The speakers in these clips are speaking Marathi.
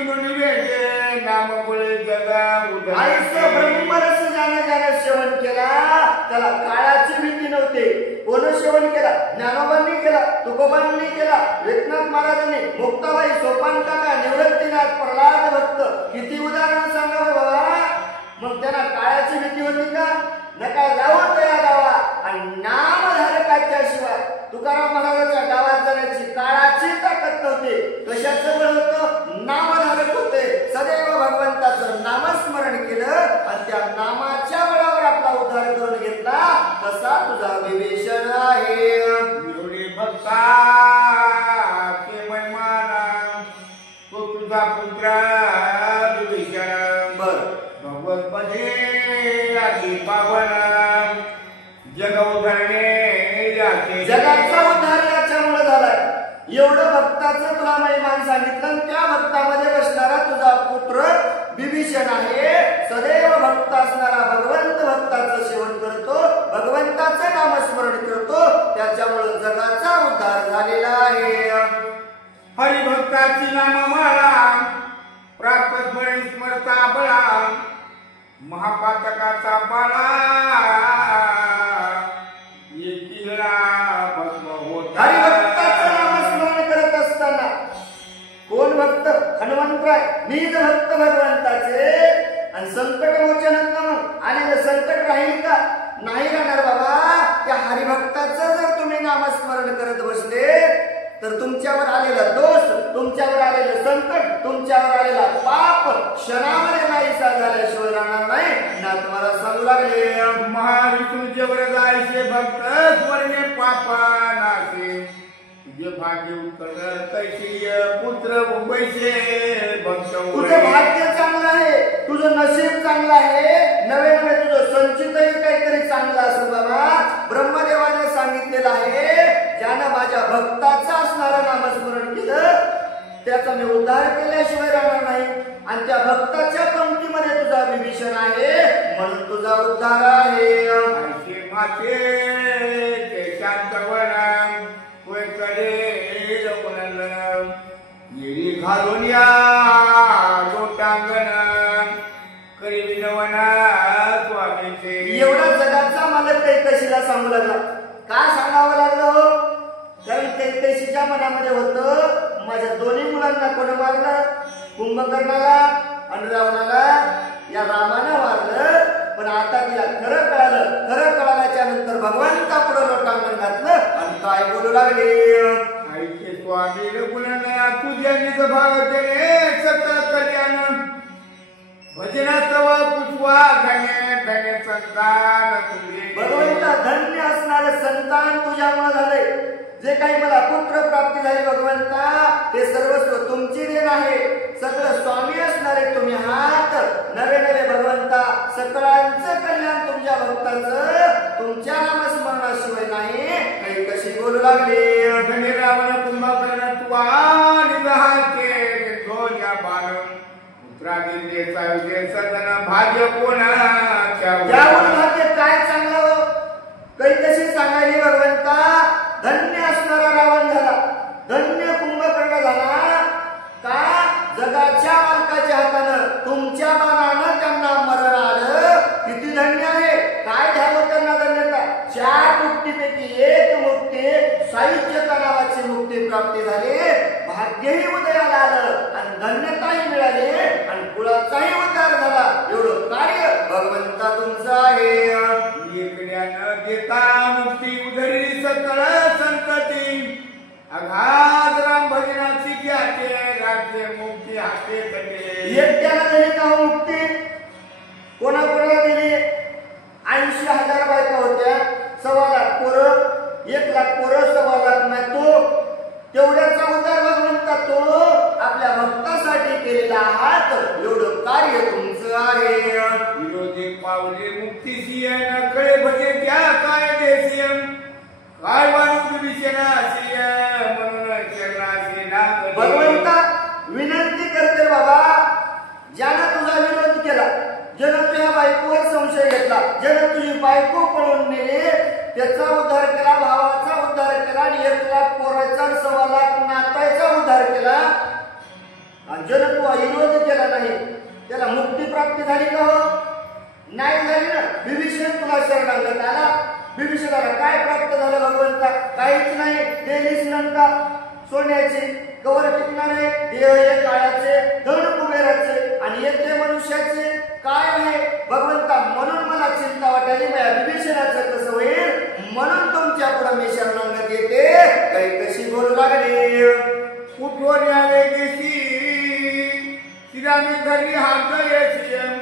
सुनून भेटे नाम बोले जगा उद्या आईचं ब्रह्मरस ज्याने सेवन केला त्याला काळाची भीती नव्हती. कोण सेवन केला? ज्ञानोबांनी केला, तुकोबांनी केला, एकनाथ महाराजांनी, मुक्ताबाई, सोपान काका, निवृत्तीनाथ, प्रल्हाद भक्त, किती उदाहरण सांगावं बाबा. मग त्यांना काळाची भीती होती का? नका जाऊ त्या गावा. आणि नामधारकाच्या शिवाय तुकाराम महाराजांच्या गावात जाण्याची काळाची ताकद नव्हती. कशाचं बळ होतं? नामधारक होते. सदैव भगवंताचं नामस्मरण केलं आणि त्या नामाच्या बळावर आपला उद्धार करून घेतला. कसा तुझा विभीषण आहे. विरोधी भक्ता के महिमाना तो तुझा पुत्र विभीषण भगवत मध्ये आधी पावन जग उधरणे याचे जगाचा उद्धार याच्यामुळे झालाय. एवढं भक्ताचं तुला महिमान सांगितलं. त्या भक्तामध्ये बसणारा तुझा पुत्र विभीषण आहे. सदैव भक्त असणारा भगवंत भक्ताचं सेवन करतो, भगवंताचं नामस्मरण करतो. त्याच्यामुळे जगाचा उद्धार झालेला आहे. हरिभक्ताची नाममाळा प्राप्त स्मरण स्मरता बळा महापातकाचा बाळा हरिभक्ताचं नामस्मरण करत असताना कोण भक्त? हनुमंतराय निज भक्त भगवंताचे. आणि संकट मोचन आलेलं संकट राहील का? नाही राहणार बाबा. त्या हरिभक्ताचं जर तुम्ही नामस्मरण करत बसले तर तुमच्यावर आलेला दोष, तुमच्यावर आलेलं संकट, तुमच्यावर आलेला पाप क्षणामध्ये नाहीसा झाल्याशिवाय राहणार नाही. ना तुम्हाला सांगू लागले महाविष्णूचे वर जायचे भक्त स्मरणे पापा नासे तुझे भाग्य उत्कट तैशी पुत्र उभयचे भक्त. तुझं भाग्य चांगलं आहे, तुझं नशीब चांगलं आहे. नवे नवे तुझं संचितही काहीतरी चांगलं असं बाबा. ब्रह्मदेवाने सांगितलेलं आहे ज्यानं माझ्या भक्ताचं असणारं नामस्मरण केलं त्याचा मी उद्धार केल्याशिवाय राहणार नाही. आणि त्या भक्ताच्या पंक्तीमध्ये तुझा विभीषण आहे म्हणून तुझा उद्धार आहे. माते ते शांतवन कोयकडे रघुनंदन येळी घालून या लोटांगण करी विनवना स्वामीचे. एवढा जगाचा मालक कैकशीला सांगू लागला. का सांगावं लागलं? कारण कैकशीच्या मनामध्ये होतं माझ्या दोन्ही मुलांना कोण मारलं? कुंभकर्णाला आणि रावणाला या रामानं मारलं. पण आता तिला खरं कळालं. खरं कळाल्याच्या नंतर भगवंता पुढे लोटांगण घातलं आणि काय बोलू लागले? ऐके स्वामी रघुनंदना तुझ्या निज भावते सकल कल्याण भजनाचं पुष्पा धन्य धन्य संतान तुझे. भगवंता धन्य असणारे संतान तुझ्यामुळे झाले. जे काही मला पुत्र प्राप्ती झाली भगवंता ते सर्वस्व तुमची देण आहे. सगळं स्वामी असणारे तुम्ही आहात. नवे नवे भगवंता सकळांचं कल्याण तुमच्या भक्ताचं तुमच्या नामस्मरणाशिवाय नाही. काही कशी बोलू लागले? धन्य रावण कुंभकर्ण तुवा निजहाचे दोन्या बाण पुत्रादिलेचा विजय सदन भाग्य कोणाच्या. त्याहून भाग्य काय चांगलं? काही कशी सांगायली भगवंता? धन्य असणारा रावण झाला, धन्य कुंभकर्ण झाला. का? जगाच्या मालकाच्या हातानं तुमच्या बाणानं त्यांना मरण आलं. किती धन्य आहे. काय झालं त्यांना धन्यता? 4 मुक्तीपैकी 1 मुक्ती साहित्यता नावाची मुक्ती प्राप्ती झाली. भाग्यही उदयाला आलं आणि धन्यताही मिळाली आणि कुळाचाही उद्धार झाला. एवढं कार्य भगवंता तुमचं आहे. एकड्यानं देता मुक्ती उधरी सकळ संतती अघात राम भजनाची घ्याते राज्य मुक्ती हाते तटे. एकट्याला दिली का मुक्ती? कोणाकोणाला दिली? 80,000 बायका होत्या, 1,00,000 पोरं, 1,00,000 पोरं, 1,00,000 नाही तो. तेवढ्याचा उद्धार भगवंता तो आपल्या भक्तासाठी केलेला आहात. एवढं कार्य तुमचं आहे. विरोधी पावले मुक्तीशी नकळे भजे त्या काय देशी काय वाणू विभीषणाशी म्हणून चरणाशी नाग. भगवंता विनंती करते बाबा. ज्यानं तुझा विरोध केला, ज्यानं तुझ्या बायकोवर संशय घेतला, ज्यानं तुझी बायको पळून नेली त्याचा उद्धार केला, भावाचा उद्धार केला आणि 1,00,000 पोराचा 1,00,000 नाताचा उद्धार केला. आणि ज्यानं तू प्राप्त झालं भगवंता? काहीच नाही. नेलीच नंका सोन्याची, कवर टिकणारे देह हे काळाचे, धन कुबेराचे आणि येथे मनुष्याचे. काय आहे भगवंता? म्हणून मला चिंता वाटायली माझ्या विभीषणाचं कसं होईल, म्हणून तुमच्या पुढे मी शरणागत येते. काही कशी बोलू लागले. कुठवर आले गेसी श्रीरामी घरी हात येसियम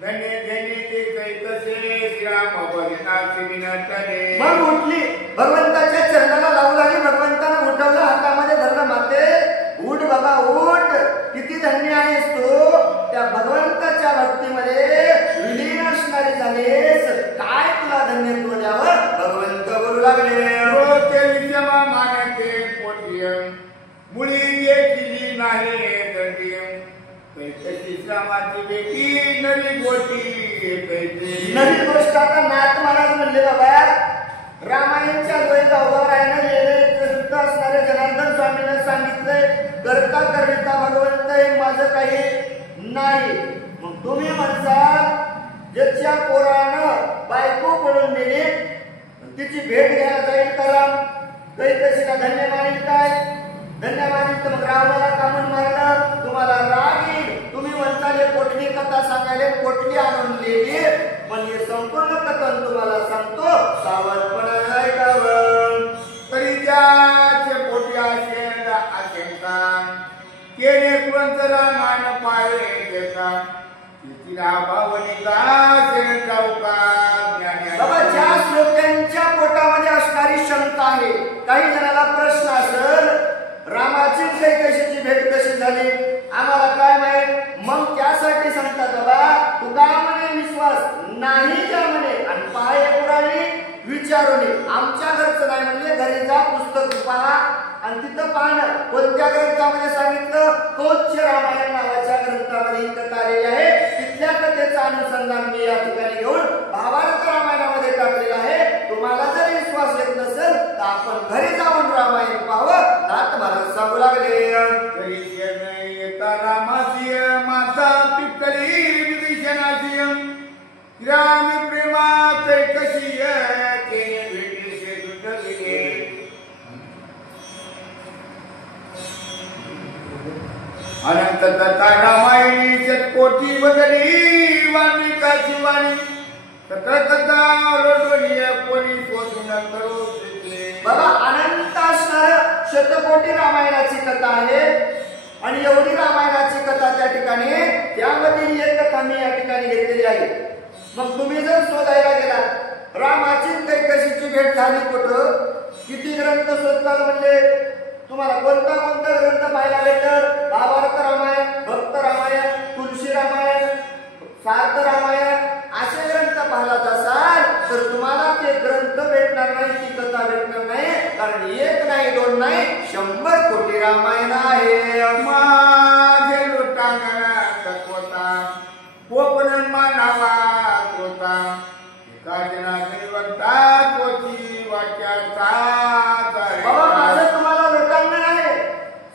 धन्य धन्य ते काही कसे श्रीराम भगवंताचे विनंतले. मग उठली, भगवंताच्या चरणाला लावू लागली. भगवंतानं उठवलं, हातामध्ये धरलं. माते उठ बाबा उठ, किती धन्य आहेस तू, त्या भगवंताच्या भक्तीमध्ये विलीन असणारी झालीस. काय तुला धन्यत्व द्यावं? भगवंत बोलू लागले. रोते विषमा मानते पोटियम मुळी केली नाही दंडियम कैकशी श्रामाची बेटी नवी गोटी कैसे. नवीन गोष्ट आता नाथ महाराज म्हणले बाबा, रामायणच्या गोळीगावर आहे ना गेले शुद्ध असणारे जनार्दन स्वामींना सांगितलंय, करता करता भगवंत हे माझं काही नाही. मग तुम्ही म्हणसाल ज्याच्या पोरानं बायको पडून दिली तिची भेट घ्यायला जाईल करा, काही कशी का धन्य मानिल काय? धन्य मानिल तर मग रावणाला कामून मारलं, तुम्हाला राग येईल. तुम्ही म्हणताल हे पोटली कथा सांगायला पोटली आणून लिहिली, पण हे संपूर्ण कथन तुम्हाला सांगतो, सावधपणाने ऐकावं. तरी ज्याचे पोटी असेल आशंका केले कुंत रामायण पाळे देता तिला भावनिका असेल जाऊका बाबा, ज्या श्रोत्यांच्या पोटामध्ये असणारी शंका आहे, काही जणाला प्रश्न असेल रामाची काही कशाची भेट कशी झाली आम्हाला काय माहित, मग त्यासाठी सांगतात बाबा तुका म्हणे विश्वास नाही ज्या म्हणे आणि पाहे पुराणे विचारूने. आमच्या घरचं नाही म्हणजे घरी जा, पुस्तक पहा आणि तिथं पाहणं. कोणत्या ग्रंथामध्ये सांगितलं? कोच्छ रामायण नावाच्या ग्रंथामध्ये ही कथा आलेली आहे. तिथल्या कथेचं अनुसंधान मी या ठिकाणी घेऊन भावार्थ रामायणामध्ये टाकलेलं आहे. तुम्हाला जर विश्वास येत नसेल तर आपण घरी जाऊन रामायण पाहावं. नाथ महाराज सांगू लागले. रामाची माता पितळी विभीषणाची राम प्रेमा कैकशी भेटीसे दुटले अनंत कथा रामायणी शतकोटी बदली वाल्मिकाची वाणी सतरा कथा रोडोली कोणी शोधून करू बाबा, अनंत असणार शतकोटी रामायणाची कथा आहे आणि एवढी रामायणाची कथा त्या ठिकाणी, त्यामध्ये एक कथा मी या ठिकाणी घेतलेली आहे. मग तुम्ही जर शोधायला गेला रामाची कैकशीची भेट झाली कुठं, किती ग्रंथ शोधताल म्हणजे तुम्हाला कोणता कोणता ग्रंथ पाहायला भेटल? भावार्थ रामायण, भक्त रामायण, तुलसी रामायण, सार्थ रामायण असे ग्रंथ पाहत असाल तर तुम्हाला ते ग्रंथ भेटणार नाही, ती कथा भेटणार नाही. कारण एक नाही, दोन नाही, 100 कोटी रामायण आहे. माझे लोटांगणा तत्वता कोपण मानावा होता एका जनाने वक्ता तोची वाक्याचा. बाबा, माझं तुम्हाला लोटांगण आहे.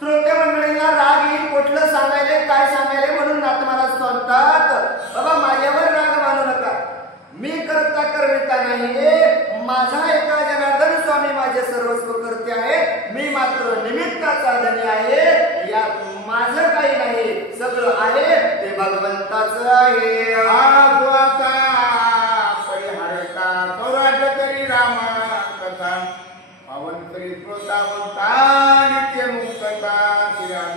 श्रोते मंडळीला राग येईल, कुठलं सांगायले काय सांगायले म्हणून नाथ महाराज सांगतात बाबा माझ्यावर राग मानू नका. मी करता करविता नाही, माझा एका जनार्दन स्वामी माझे सर्वस्व करते आहे. मी मात्र निमित्ताचा धनी आहे. यात माझं काही नाही, सगळं आहे ते भगवंताचं आहे. आता परिहारता सौराज तरी रामा कथा पावन तरी श्रोतावंता नित्य मुक्तता.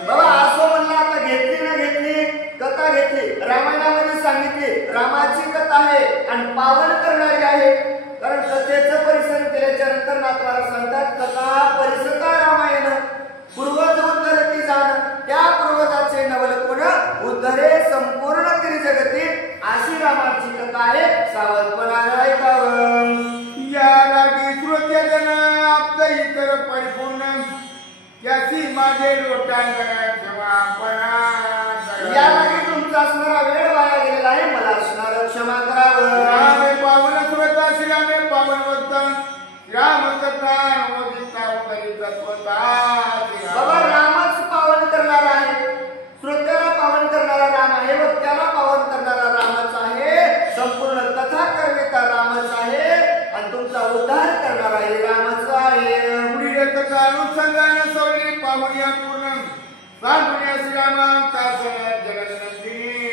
बाबा असो म्हणलं, आता घेतली ना घेतली कथा घेतली, रामायणामध्ये सांगितली रामाची कथा आहे आणि पावन करणारी आहे. कारण कथेचं परिसर केल्याच्या नंतर नाथ महाराज सांगतात कथा परिसता रामायण पूर्वज उद्धरती जाण, त्या पूर्वजाचे नवल कोण उद्धरे संपूर्ण तरी जगती. अशी रामाची कथा आहे, सावधपणाने ऐकावं. या रागी श्रोत्याजन आप्त इतर परिपूर्ण त्याची माझे लोटांगण क्षमापणा. या लागी तुमचा असणारा वेळ वाया गेलेला आहे, मला असणारं क्षमा करावं. रामे पावन श्रोता श्रीरामे पावन वक्ता राम कथा मोदिता तरी तत्वता. बाबा, रामच पावन करणारा आहे, श्रोत्याला पावन करणारा राम आहे, वक्त्याला पावन करणारा रामच आहे, संपूर्ण कथा करविता रामच आहे आणि तुमचा उद्धार करणारा आहे सांगुण्या श्रीरामांचा सण जगन्नंदिनी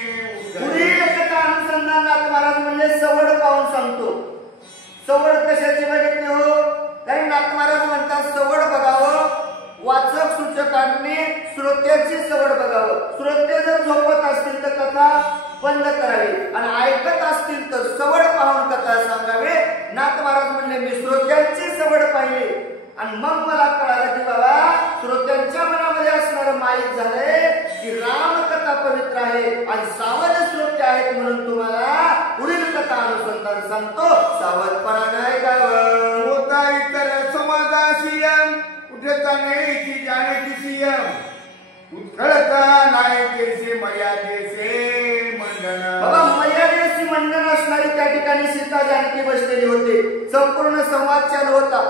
पुढील कथा अनुसंधानात महाराज म्हणले सवड पाहून सांगतो. सवड कशाची बघितली हो? कारण नाथ महाराज म्हणतात सवड बघावं, वाचक सूचकांनी श्रोत्याची सवड बघावं. श्रोते जर झोपत असतील तर कथा बंद करावी आणि ऐकत असतील तर सवड पाहून कथा सांगावे. नाथ महाराज म्हणले मी श्रोत्यांची सवड पाहिली आणि मग मला कळालं की बाबा श्रोत्यांच्या मनामध्ये असणारं माहीत झालंय की रामकथा पवित्र आहे आणि सावध श्रोते आहेत. म्हणून तुम्हाला पुढील कथा अनुसंधान सांगतो. सावधपणाने ऐकावं. होता इतर समाजाशी उठता नाही जानकी सियम उत्खळता नायकेचे मर्यादेचे मंडन. बाबा मर्यादेची मंडन असणारी त्या ठिकाणी सीता जानकी बसलेली होती. संपूर्ण संवाद चालू होता.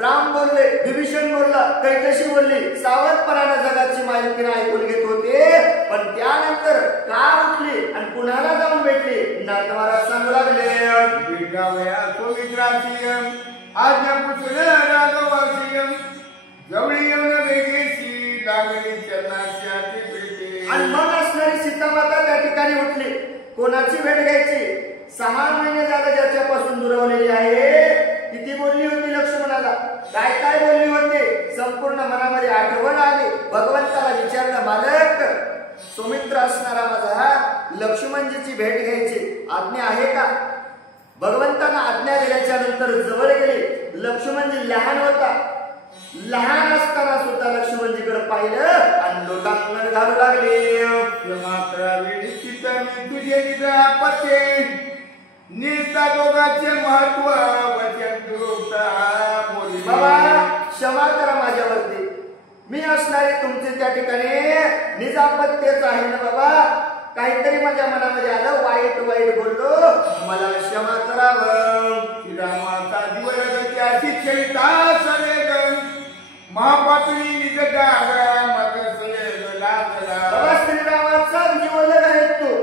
राम बोलले, विभीषण बोलला, कैकशी बोलली. सावधपणाने जगाची माहिती ऐकून घेत होते. पण त्यानंतर का उठली आणि कुणाला जाऊन भेटली? नाथ महाराज सांगू लागले विटावया सोमित्रासियम आज्ञापुत्र राघवासियम जवळी येऊन वेगेशी लागली चरणाशी भेटे. आणि मग असणारी सीतामाता त्या ठिकाणी उठली. कोणाची भेट घ्यायची? 6 महिने झाले ज्याच्यापासून दुरावलेली आहे. किती बोलली होती लक्ष्मणाला? काय काय बोलली होती? संपूर्ण मनामध्ये आठवण आली. भगवंताला विचारलं, मालक सौमित्र असणारा माझा लक्ष्मणजीची भेट घ्यायची आज्ञा आहे का? भगवंतांना आज्ञा दिल्याच्या नंतर जवळ गेली. लक्ष्मणजी लहान होता. लहान असताना सुद्धा लक्ष्मणजीकडे पाहिलं आणि लोटांगण घालू लागले. मात्र विनिश्चित मी तुझे निरापते निस्ता दोघांचे महत्व वचन बोली. बाबा क्षमा करा माझ्यावरती. मी असणारे तुमचे त्या ठिकाणी निजापत्तेच आहे ना बाबा. काहीतरी माझ्या मनामध्ये आलं, वाईट वाईट बोललो, मला क्षमा करावं. श्रीरामाचा जीवन अशी खेळता सरेगन महापात्री निज डागरा मग लागला. बाबा श्रीरामाचा जीवलग आहे तू.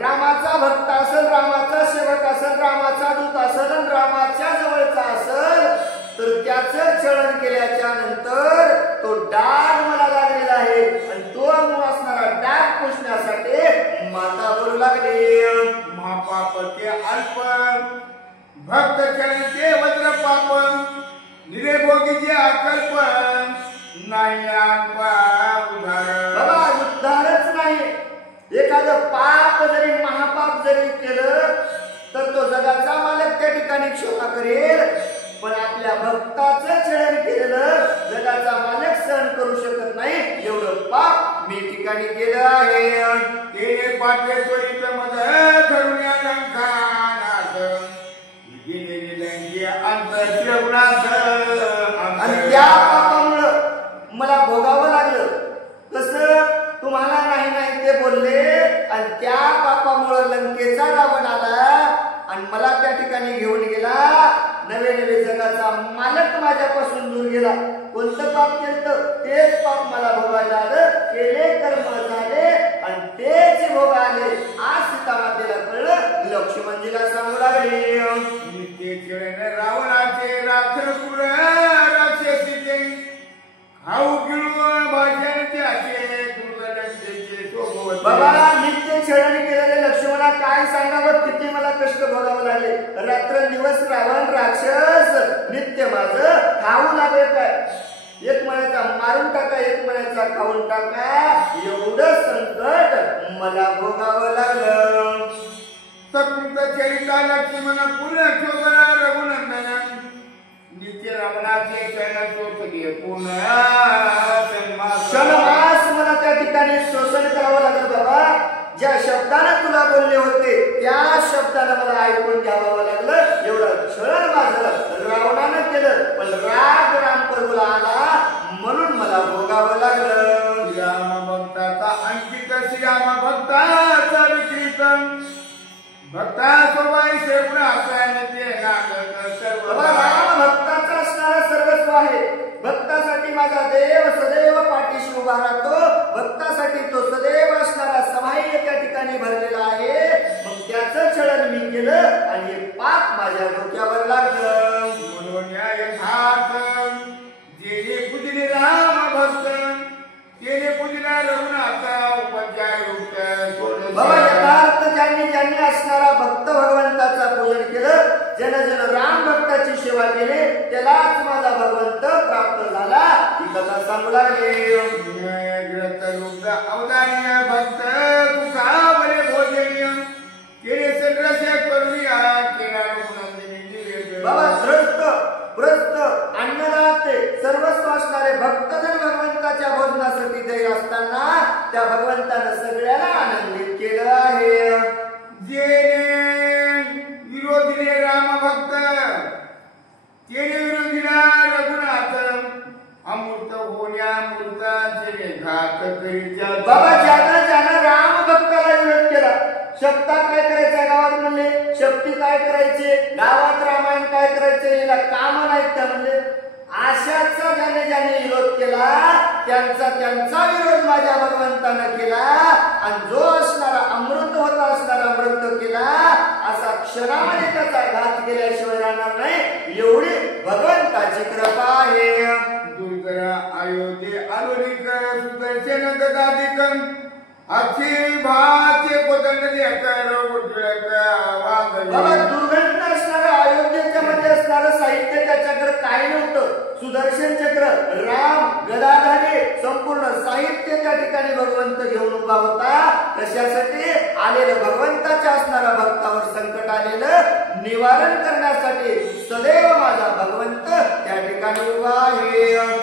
रामाचा भक्त असेल, रामाचा सेवक असेल, रामाचा दूत असेल आणि रामाच्या जवळचा असेल तर त्याचं छळन केल्याच्या नंतर तो डाग मला लागलेला आहे आणि तो असणारा डाग पुसण्यासाठी माता बोलू लागली. महापाप ते अल्प भक्त चरणते वज्र पाप निरेभोगीचे अकल्प नाही उदाहरण. बाबा उद्धारच नाही. एखादं पाप जरी महापाप जरी केलं तर तो जगाचा मालक त्या ठिकाणी क्षमा करेल. पण आपल्या भक्ताचं छळन केलेलं जगाचा मालक सहन करू शकत नाही. एवढं पाप मी ठिकाणी केलं आहे. ते पाठे त्वरित मद धरून अलंकारात गेलेली लंगी अंतःश्रवणात. आणि त्या पापामुळं मला भोगावं लागलं. कसं? तुम्हाला नाही नाही ते बोलले आणि त्या पापामुळं लंकेचा रावण आला आणि मला त्या ठिकाणी घेऊन गेला. नवे नवे जगाचा मालक माझ्यापासून दूर गेला. कोणतं पाप केलं? तेच पाप मला भोगायला आलं. केले कर्म झाले आणि तेच भोग आले. आज सीतामातेला कळलं. लक्ष्मणजीला सांगू लागले रावणाचे राखण पुर राक्षसीचे खाऊ गिळू भाषण त्याचे बाबा नित्य छळण केलेले लक्ष्मणा काय सांगावं? किती मला कष्ट भोगावं लागले. रात्र दिवस रावण राक्षस नित्य माझं खाऊ लागले. काय एक म्हणायचा मारून टाका, एक म्हणायचा खाऊन टाका. एवढं संकट मला भोगावं लागलं. सकृत चरिता लक्ष्मण पुन्हा शोभना रघुनंदन नित्य रावणाचे क्षण शोषले पुन्हा क्षणमास मला त्या ठिकाणी शोषण करावं लागलं. बाबा ज्या शब्दानं तुला बोलले होते त्या शब्दानं मला ऐकून घ्यावं लागलं. एवढं छळण माझं रावणानं केलं. पण राग राम प्रभूला आला म्हणून मला भोगावं लागलं. श्रीराम भक्ताचा अंकित श्रीराम भक्ताचा विकृत भक्ता सोबाई सेवना ते नागत सर्व. राम भक्ताचा असणारा सर्वस्व आहे. भक्तासाठी माझा देव सदैव पाठीशी उभा राहतो. भक्तासाठी तो सदैव असणारा सहाय्य त्या ठिकाणी भरलेला आहे. मग त्याचं छळन मी केलं आणि हे पाप माझ्या डोक्यावर लागलं. म्हणून यथार्थ जे जे पूजले राम भक्त केले पूजला रघुनाथ उपचार बाबा यथार्थ ज्यांनी असणारा भक्त भगवंताचा पूजन केलं, ज्यानं राम भक्ताची सेवा केली, त्यालाच माझा भगवंत प्राप्त झाला ही कथा सांगू लागले. अवधानीय भक्त तुका बरे भोजनीय केले सद्रस्य करुणिया केला रघुनंदिनी. बाबा प्रस्त अन्नदाते सर्वस्व असणारे भक्तजन भगवंताच्या भोजनासाठी देत असताना त्या भगवंतानं सगळ्याला आनंदित केलं आहे. जेने विरोधीने राम भक्त केले विरोधीला रघुनाथ अमृत होण्या मूर्ताचे घात करीच्या. बाबा ज्यानं राम भक्ताला विरोध केला, शक्ता काय करायचं गावात म्हणले, शक्ती काय करायची गावात, रामायण काय करायचे याला काम नाहीत त्या म्हणले. अशाचा ज्याने विरोध केला त्यांचा विरोध माझ्या भगवंतानं केला आणि जो असणारा अमृत होता असणारा अमृत केला असा क्षणामध्ये त्याचा घात केल्याशिवाय राहणार नाही. एवढी भगवंताची कृपा आहे. दुर्धरा अयोध्ये आलोलिक सुदर्शन गदाधिक अक्षी भाचे कोदंड देकर उठळक वागले. बाबा दुर्घटना असणारं अयोध्येच्या मध्ये असणारं साहित्य त्याच्याकडे काही नव्हतं. सुदर्शन चक्र, राम, गदाधारी संपूर्ण साहित्य त्या ठिकाणी भगवंत घेऊन उभा होता. कशासाठी आलेलं भगवंताच्या असणाऱ्या भक्तावर संकट आलेलं निवारण करण्यासाठी सदैव माझा भगवंत त्या ठिकाणी उभा आहे.